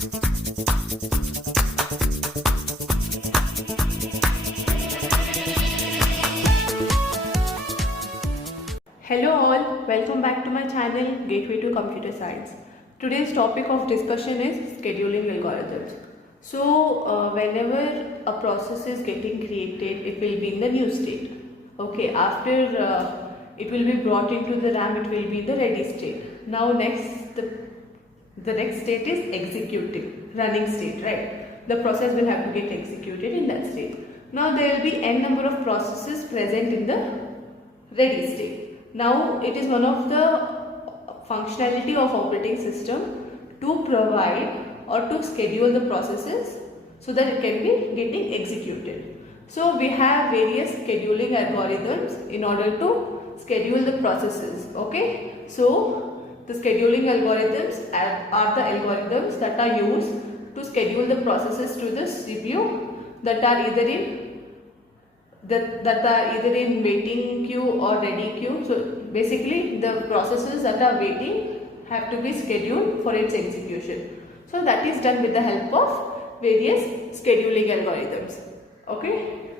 Hello all, welcome back to my channel Gateway to Computer Science. Today's topic of discussion is scheduling algorithms. So whenever a process is getting created, it will be in the new state. Okay, after it will be brought into the RAM, it will be the ready state. Now the next state is executing, running state, right? The process will have to get executed in that state. Now there will be n number of processes present in the ready state. Now it is one of the functionality of operating system to provide or to schedule the processes so that it can be getting executed. So we have various scheduling algorithms in order to schedule the processes. Okay, so the scheduling algorithms are the algorithms that are used to schedule the processes to the CPU that are either in waiting queue or ready queue. So basically the processes that are waiting have to be scheduled for its execution. So that is done with the help of various scheduling algorithms. Okay.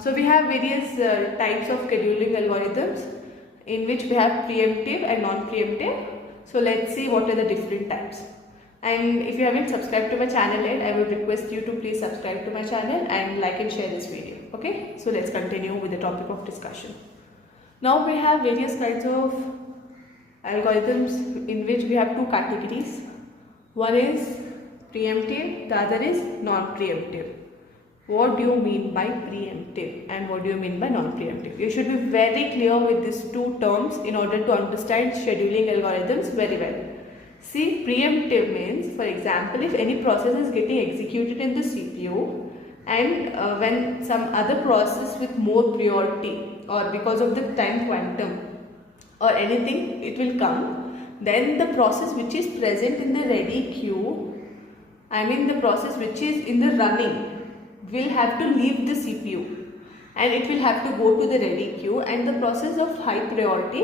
So we have various types of scheduling algorithms in which we have preemptive and non-preemptive. So let's see what are the different types. And if you haven't subscribed to my channel yet, I would request you to please subscribe to my channel and like and share this video. Okay, so let's continue with the topic of discussion. Now we have various kinds of algorithms in which we have two categories. One is preemptive, the other is non-preemptive. What do you mean by preemptive and what do you mean by non-preemptive? You should be very clear with these two terms in order to understand scheduling algorithms very well. See, preemptive means, for example, if any process is getting executed in the CPU and when some other process with more priority or because of the time quantum or anything it will come, then the process which is present in the ready queue, the process which is in the running will have to leave the CPU and it will have to go to the ready queue, and the process of high priority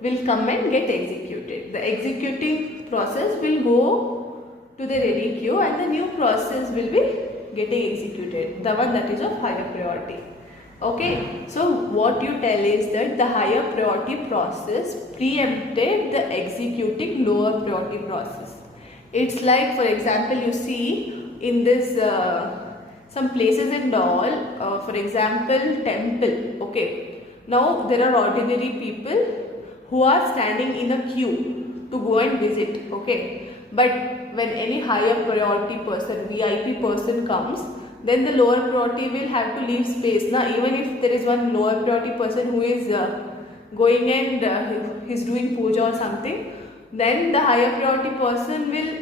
will come and get executed. The executing process will go to the ready queue and the new process will be getting executed, the one that is of higher priority. Okay, so what you tell is that the higher priority process preempted the executing lower priority process. It's like, for example, you see in this some places and all, for example, temple. Okay, now there are ordinary people who are standing in a queue to go and visit. Okay, but when any higher priority person, VIP person comes, then the lower priority will have to leave space. Now even if there is one lower priority person who is going and he's doing puja or something, then the higher priority person will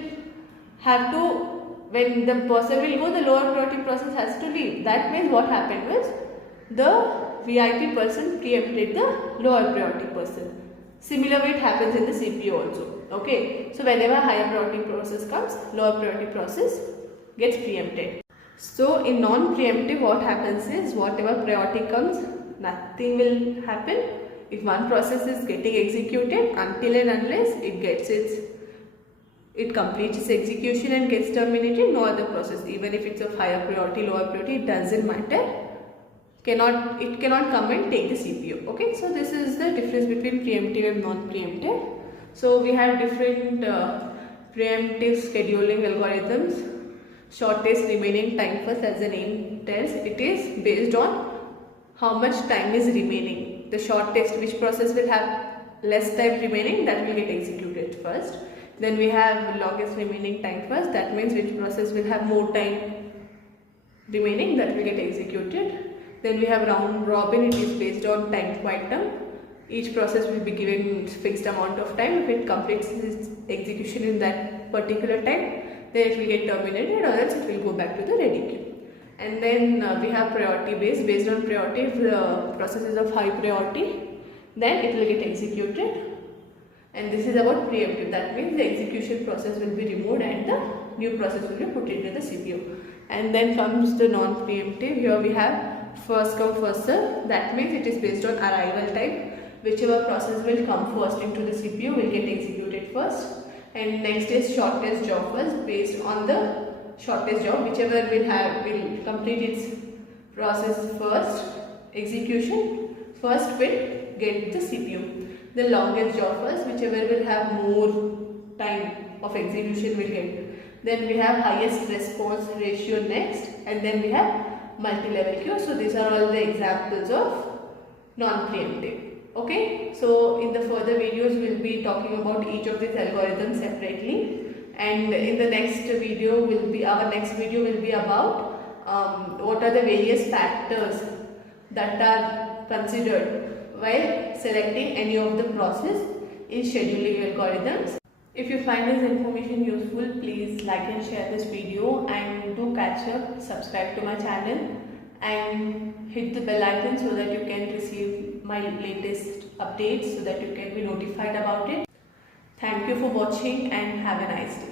have to, when the person will go, the lower priority person has to leave. That means what happened was the VIP person preempted the lower priority person. Similar way it happens in the CPU also. Okay, so whenever higher priority process comes, lower priority process gets preempted. So in non-preemptive, what happens is whatever priority comes, nothing will happen. If one process is getting executed, until and unless it completes its execution and gets terminated, no other process, even if it's of higher priority, lower priority, it doesn't matter. It cannot come and take the CPU. Okay, so this is the difference between preemptive and non-preemptive. So we have different preemptive scheduling algorithms. Shortest remaining time first, as the name tells, it is based on how much time is remaining. The shortest, which process will have less time remaining, that will get executed first. Then we have longest remaining time first, that means which process will have more time remaining, that will get executed. Then we have round robin, it is based on time quantum. Each process will be given fixed amount of time. If it completes its execution in that particular time, then it will get terminated, or else it will go back to the ready queue. And then we have priority based on priority. If the process is of high priority, then it will get executed. And this is about preemptive. That means the execution process will be removed and the new process will be put into the CPU. And then comes the non-preemptive. Here we have first come first serve. That means it is based on arrival time. Whichever process will come first into the CPU will get executed first. And next is shortest job first, based on the shortest job, whichever will complete its process first, execution first will get the CPU. The longest job first, whichever will have more time of execution will get. Then we have highest response ratio next, and then we have multi-level queue. So these are all the examples of non-preemptive. Okay, so in the further videos we'll be talking about each of these algorithms separately, and in the next video our next video will be about what are the various factors that are considered while selecting any of the process in scheduling algorithms. If you find this information useful, please like and share this video, and do catch up, subscribe to my channel and hit the bell icon so that you can receive my latest updates, so that you can be notified about it. Thank you for watching and have a nice day.